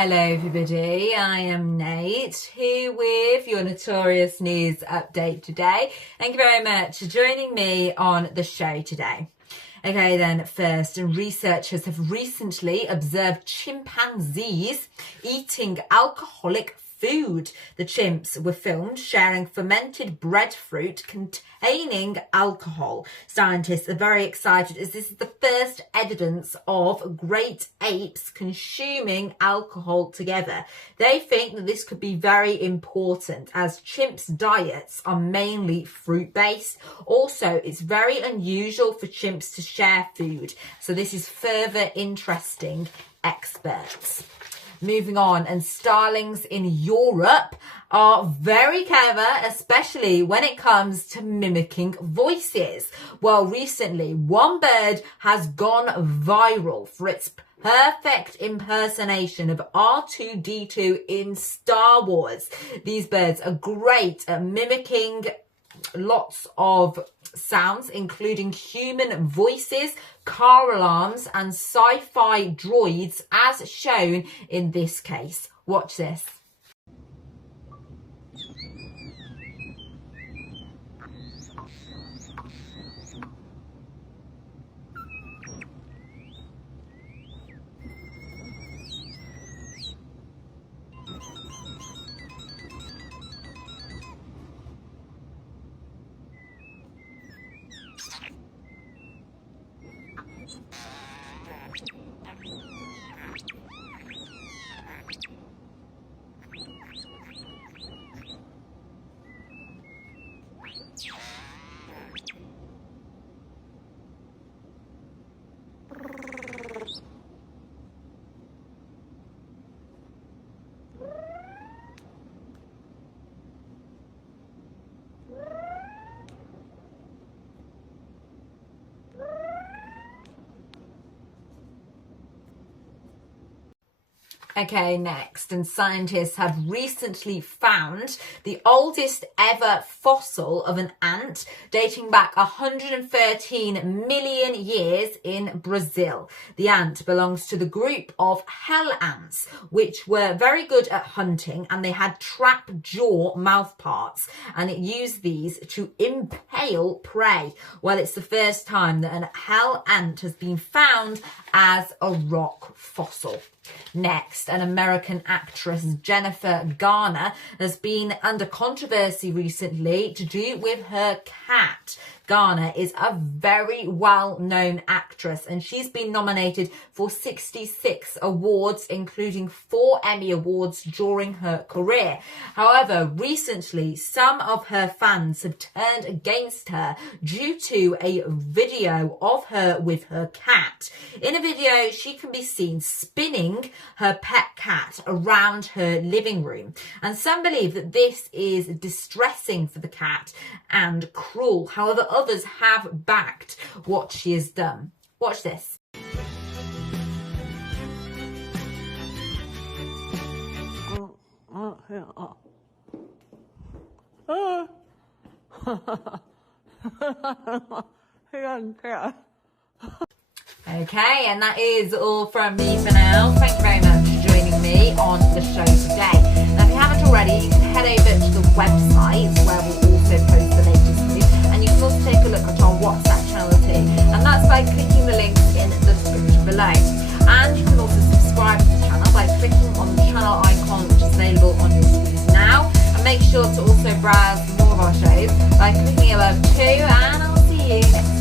Hello everybody, I am Nate, here with your Notorious News update today. Thank you very much for joining me on the show today. Okay then, first, researchers have recently observed chimpanzees eating alcoholic food. The chimps were filmed sharing fermented breadfruit containing alcohol. Scientists are very excited as this is the first evidence of great apes consuming alcohol together. They think that this could be very important as chimps' diets are mainly fruit-based. Also, it's very unusual for chimps to share food, so this is further interesting experts. Moving on, and starlings in Europe are very clever, especially when it comes to mimicking voices. Well, recently, one bird has gone viral for its perfect impersonation of R2-D2 in Star Wars. These birds are great at mimicking lots of sounds, including human voices, car alarms, and sci-fi droids, as shown in this case. Watch this. Okay, next, and scientists have recently found the oldest ever fossil of an ant dating back 113 million years in Brazil. The ant belongs to the group of hell ants, which were very good at hunting, and they had trap jaw mouth parts, and it used these to impale prey. Well, it's the first time that an hell ant has been found as a rock fossil. Next, an American actress, Jennifer Garner, has been under controversy recently to do with her cat. Garner is a very well-known actress, and she's been nominated for 66 awards, including 4 Emmy Awards during her career. However, recently, some of her fans have turned against her due to a video of her with her cat. In a video, she can be seen spinning her pet cat around her living room, and some believe that this is distressing for the cat and cruel. However, others have backed what she has done. Watch this. Okay, and that is all from me for now. Thank you very much for joining me on the show today. Now, if you haven't already, you can head over to the website where we'll also post the latest news, and you can also take a look at our WhatsApp channel too, and that's by clicking the links in the description below. And you can also subscribe to the channel by clicking on the channel icon, which is available on your screens now, and make sure to also browse more of our shows by clicking above too, and I'll see you next time.